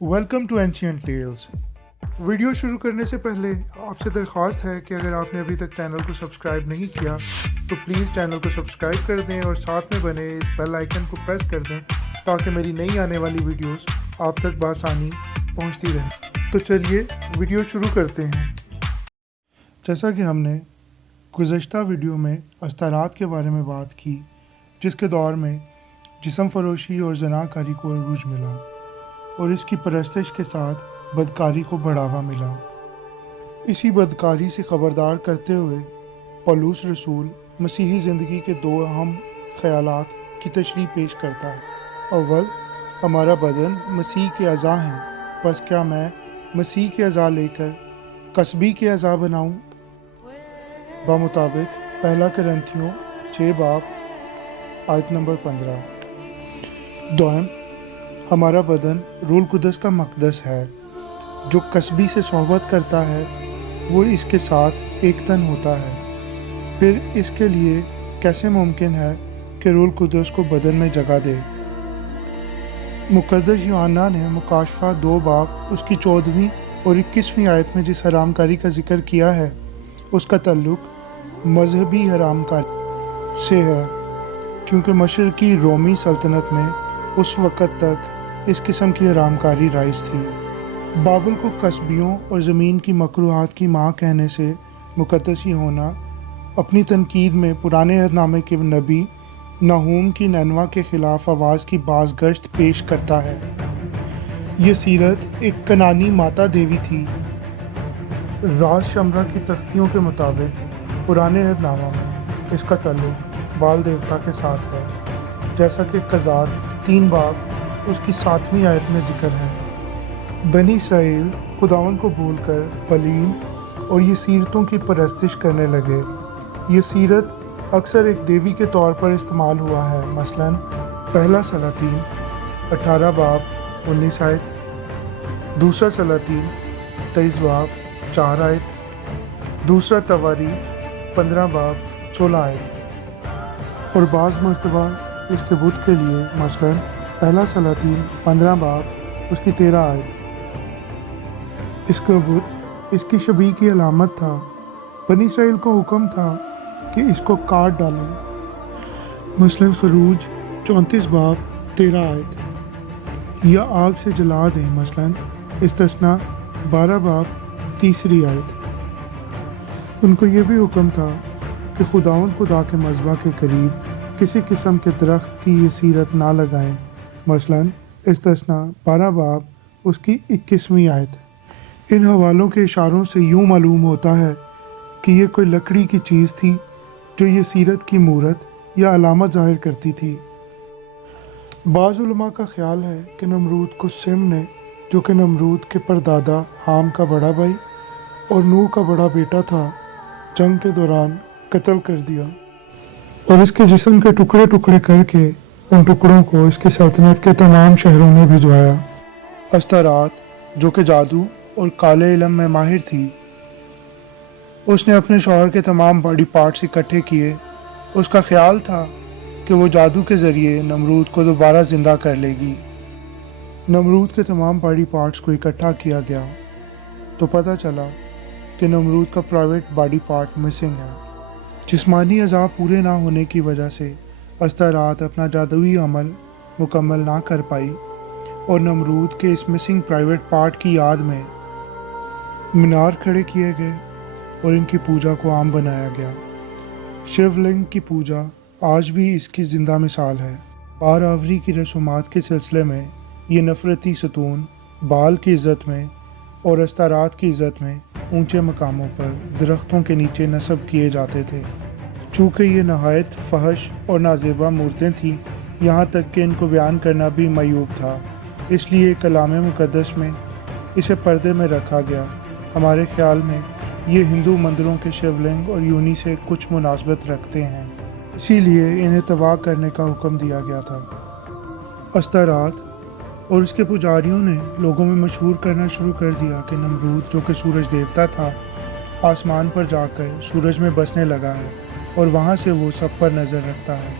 Welcome to ancient tales. Video शुरू करने से पहले आपसे दरख्वास्त है कि अगर आपने अभी तक चैनल को सब्सक्राइब नहीं किया तो प्लीज़ चैनल को सब्सक्राइब कर दें और साथ में बने इस बेल आइकन को प्रेस कर दें ताकि मेरी नई आने वाली वीडियोस आप तक बआसानी पहुंचती रहें। तो चलिए वीडियो शुरू करते हैं। जैसा कि हमने गुज़श्ता वीडियो में अस्तारात के बारे में बात की, जिसके दौर में जिस्म फरोशी और ज़नाकारी को अरूज मिला और इसकी परस्तिश के साथ बदकारी को बढ़ावा मिला। इसी बदकारी से ख़बरदार करते हुए पौलुस रसूल मसीही ज़िंदगी के दो अहम ख़यालात की तशरीह पेश करता है। अव्वल, हमारा बदन मसीह के अज़ा हैं, बस क्या मैं मसीह के अज़ा लेकर कसबी के अज़ा बनाऊँ? बामुताबिक पहला करंथियों 6 बाब आयत नंबर 15। दोम, हमारा बदन रूल कुदस का मक़दस है। जो कसबी से सोहबत करता है वो इसके साथ एक तन होता है। फिर इसके लिए कैसे मुमकिन है कि रूल कुदस को बदन में जगह दे? मुक़द्दस यूहन्ना ने मुकाशफा 2 बाब उसकी 14वीं और 21वीं आयत में जिस हरामकारी का जिक्र किया है उसका ताल्लुक़ मजहबी हरामकारी से है, क्योंकि मशरक़ी रोमी सल्तनत में उस वक़्त तक इस किस्म की हरामकारी राइज थी। बाबुल को कसबियों और ज़मीन की मकरूहात की माँ कहने से मुक़द्दस यूहन्ना अपनी तनकीद में पुराने अहदनामे के नबी नाहूम की नैनवा के ख़िलाफ़ आवाज़ की बाज़गश्त पेश करता है। ये सीरत एक कनानी माता देवी थी। राज शमरा की तख्तियों के मुताबिक पुराने अहदनामा में इसका ताल्लुक़ बाल देवता के साथ है, जैसा कि कज़ात 3 बाब उसकी 7वीं आयत में ज़िक्र है। बनी इसराइल खुदावन को भूलकर बलीम और ये सीरतों की परस्तिश करने लगे। ये सीरत अक्सर एक देवी के तौर पर इस्तेमाल हुआ है। मसलन पहला सलातीन 18 बाब 19 आयत, दूसरा सलातीन 23 बाब 4 आयत, दूसरा तवारी 15 बाब 16 आयत और बाज़ मरतबा इसके बुत के लिए मसलन पहला सलातीन 15 बाब उसकी 13 आयत। इसका बुत इसकी शबीह की अलामत था। बनी इसराइल को हुक्म था कि इसको काट डालें, मसलन खरूज 34 बाब 13 आयत, या आग से जला दें, मसलन इस्तिस्ना 12 बाब 3 आयत। उनको ये भी हुक्म था कि खुदावंद खुदा के मज़बा के करीब किसी किस्म के दरख्त की ये सीरत ना लगाएं, मसलन इस्तिस्ना 12 बाब उसकी 21वीं आयत। इन हवालों के इशारों से यूँ मालूम होता है कि ये कोई लकड़ी की चीज़ थी जो ये सीरत की मूरत या अलामत ज़ाहिर करती थी। बाज़ उलमा का ख्याल है कि नमरूद को सिम ने, जो कि नमरूद के परदादा हाम का बड़ा भाई और नूह का बड़ा बेटा था, जंग के दौरान कत्ल कर दिया और इसके जिस्म के टुकड़े टुकड़े करके उन टुकड़ों को इसकी सल्तनत के तमाम शहरों में भिजवाया। अस्तारात, जो कि जादू और काले इल्म में माहिर थी, उसने अपने शौहर के तमाम बॉडी पार्ट्स इकट्ठे किए। उसका ख्याल था कि वो जादू के ज़रिए नमरूद को दोबारा ज़िंदा कर लेगी। नमरूद के तमाम बॉडी पार्ट्स को इकट्ठा किया गया तो पता चला कि नमरूद का प्राइवेट बॉडी पार्ट मिसिंग है। जिस्मानी अज़ा पूरे ना होने की वजह से अस्तारात अपना जादुई अमल मुकम्मल ना कर पाई और नमरूद के इस मिसिंग प्राइवेट पार्ट की याद में मीनार खड़े किए गए और इनकी पूजा को आम बनाया गया। शिवलिंग की पूजा आज भी इसकी ज़िंदा मिसाल है। बारावरी की रसूमात के सिलसिले में ये नफ़रती सतून बाल की इज़्ज़त में और अस्तारात की इज़्ज़त में ऊंचे मकामों पर दरख्तों के नीचे नस्ब किए जाते थे। चूँकि ये नहायत फहश और नाज़ेबा मूर्तें थीं, यहाँ तक कि इनको बयान करना भी मयूब था, इसलिए कलाम मुक़द्दस में इसे पर्दे में रखा गया। हमारे ख्याल में ये हिंदू मंदिरों के शिवलिंग और यूनी से कुछ मुनासबत रखते हैं, इसीलिए इन्हें तबाह करने का हुक्म दिया गया था। अस्तारात और उसके पुजारियों ने लोगों में मशहूर करना शुरू कर दिया कि नमरूद, जो कि सूरज देवता था, आसमान पर जाकर सूरज में बसने लगा है और वहाँ से वो सब पर नज़र रखता है।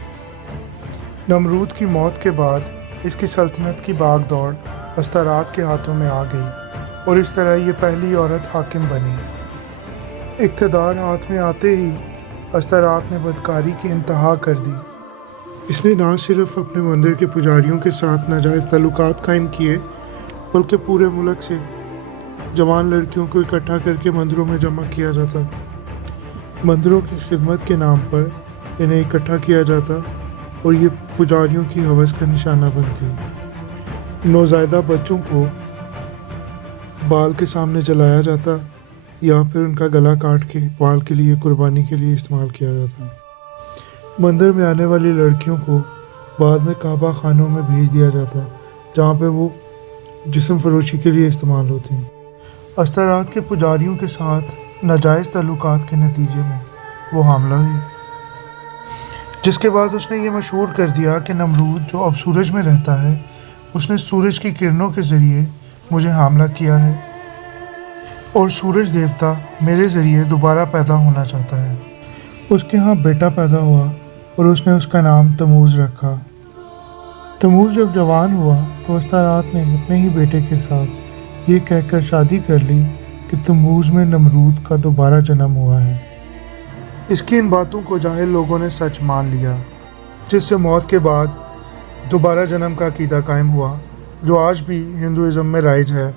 नमरूद की मौत के बाद इसकी सल्तनत की भाग दौड़ استرات کے ہاتھوں میں آ گئی اور اس طرح یہ پہلی عورت حاکم بنی۔ اقتدار ہاتھ میں آتے ہی استرات نے بدکاری کی انتہا کر دی۔ اس نے نہ صرف اپنے مندر کے پجاریوں کے ساتھ ناجائز تعلقات قائم کیے بلکہ پورے ملک سے جوان لڑکیوں کو اکٹھا کر کے مندروں میں جمع کیا جاتا، مندروں کی خدمت کے نام پر انہیں اکٹھا کیا جاتا اور یہ پجاریوں کی ہوس کا نشانہ بنتی۔ نوزائیدہ بچوں کو بال کے سامنے جلایا جاتا یا پھر ان کا گلا کاٹ کے بال کے لیے قربانی کے لیے استعمال کیا جاتا۔ مندر میں آنے والی لڑکیوں کو بعد میں کعبہ خانوں میں بھیج دیا جاتا جہاں پہ وہ جسم فروشی کے لیے استعمال ہوتی ہیں۔ استرات کے پجاریوں کے ساتھ ناجائز تعلقات کے نتیجے میں وہ حاملہ ہوئی، جس کے بعد اس نے یہ مشہور کر دیا کہ نمرود جو اب سورج میں رہتا ہے اس نے سورج کی کرنوں کے ذریعے مجھے حاملہ کیا ہے اور سورج دیوتا میرے ذریعے دوبارہ پیدا ہونا چاہتا ہے۔ اس کے ہاں بیٹا پیدا ہوا اور اس نے اس کا نام تموز رکھا۔ تموز جب جوان ہوا تو استرات نے اپنے ہی بیٹے کے ساتھ یہ کہہ کر شادی کر لی کہ تموز میں نمرود کا دوبارہ جنم ہوا ہے۔ اس کی ان باتوں کو جاہل لوگوں نے سچ مان لیا، جس سے موت کے بعد دوبارہ جنم کا عقیدہ قائم ہوا جو آج بھی ہندوازم میں رائج ہے۔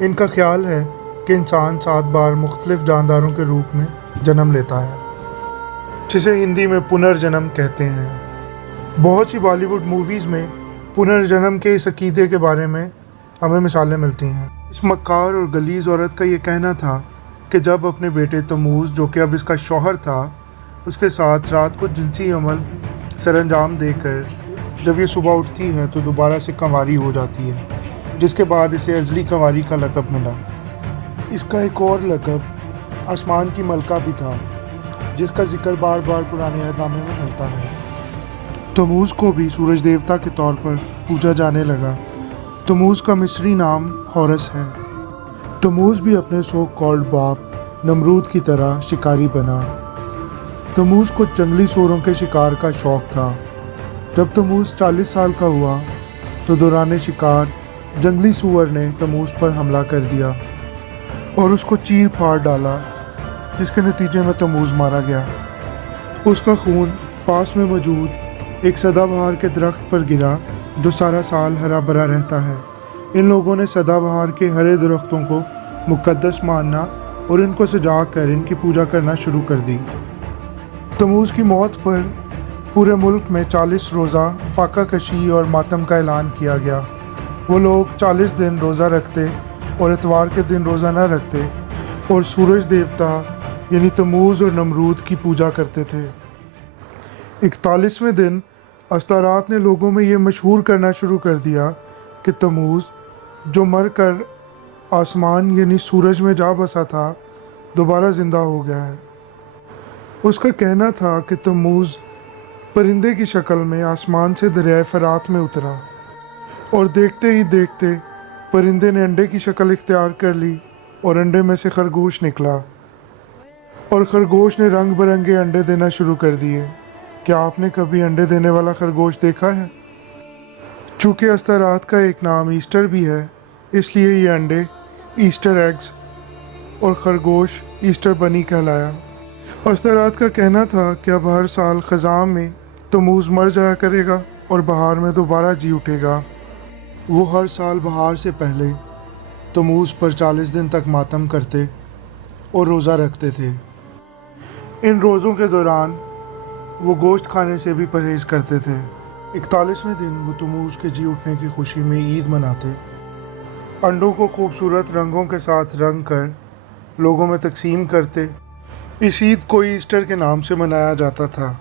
ان کا خیال ہے کہ انسان 7 بار مختلف جانداروں کے روپ میں جنم لیتا ہے، جسے ہندی میں پنرجنم کہتے ہیں۔ بہت سی بالی ووڈ موویز میں پنرجنم کے اس عقیدے کے بارے میں ہمیں مثالیں ملتی ہیں۔ اس مکار اور غلیظ عورت کا یہ کہنا تھا کہ جب اپنے بیٹے تموز جو کہ اب اس کا شوہر تھا اس کے ساتھ رات کو جنسی عمل سر انجام دے کر جب یہ صبح اٹھتی ہے تو دوبارہ سے کنواری ہو جاتی ہے، جس کے بعد اسے ازلی کنواری کا لقب ملا۔ اس کا ایک اور لقب آسمان کی ملکہ بھی تھا جس کا ذکر بار بار پرانے عہد نامے میں ملتا ہے۔ تموز کو بھی سورج دیوتا کے طور پر پوجا جانے لگا۔ تموز کا مصری نام ہورس ہے۔ تموز بھی اپنے سو کالڈ باپ نمرود کی طرح شکاری بنا۔ تموز کو جنگلی سوروں کے شکار کا شوق تھا۔ جب تموز 40 سال کا ہوا تو دوران شکار جنگلی سور نے تموز پر حملہ کر دیا اور اس کو چیر پھاڑ ڈالا، جس کے نتیجے میں تموز مارا گیا۔ اس کا خون پاس میں موجود ایک سدا بہار کے درخت پر گرا جو سارا سال ہرا بھرا رہتا ہے۔ ان لوگوں نے سدا بہار کے ہرے درختوں کو مقدس ماننا اور ان کو سجا کر ان کی پوجا کرنا شروع کر دی۔ تموز کی موت پر پورے ملک میں 40 روزہ فاقہ کشی اور ماتم کا اعلان کیا گیا۔ وہ لوگ 40 دن روزہ رکھتے اور اتوار کے دن روزہ نہ رکھتے اور سورج دیوتا یعنی تموز اور نمرود کی پوجا کرتے تھے۔ 41ویں دن استرات نے لوگوں میں یہ مشہور کرنا شروع کر دیا کہ تموز جو مر کر آسمان یعنی سورج میں جا بسا تھا دوبارہ زندہ ہو گیا ہے۔ اس کا کہنا تھا کہ تموز پرندے کی شکل میں آسمان سے دریائے فرات میں اترا اور دیکھتے ہی دیکھتے پرندے نے انڈے کی شکل اختیار کر لی اور انڈے میں سے خرگوش نکلا اور خرگوش نے رنگ برنگے انڈے دینا شروع کر دیے۔ کیا آپ نے کبھی انڈے دینے والا خرگوش دیکھا ہے؟ چونکہ استرات کا ایک نام ایسٹر بھی ہے اس لیے یہ انڈے ایسٹر ایگز اور خرگوش ایسٹر بنی کہلایا۔ استرات کا کہنا تھا کہ اب ہر سال خزاں میں تموز مر جایا کرے گا اور بہار میں دوبارہ جی اٹھے گا۔ وہ ہر سال بہار سے پہلے تموز پر 40 دن تک ماتم کرتے اور روزہ رکھتے تھے۔ ان روزوں کے دوران وہ گوشت کھانے سے بھی پرہیز کرتے تھے۔ 41ویں دن وہ تموز کے جی اٹھنے کی خوشی میں عید مناتے، انڈوں کو خوبصورت رنگوں کے ساتھ رنگ کر لوگوں میں تقسیم کرتے۔ اس عید کو ایسٹر کے نام سے منایا جاتا تھا۔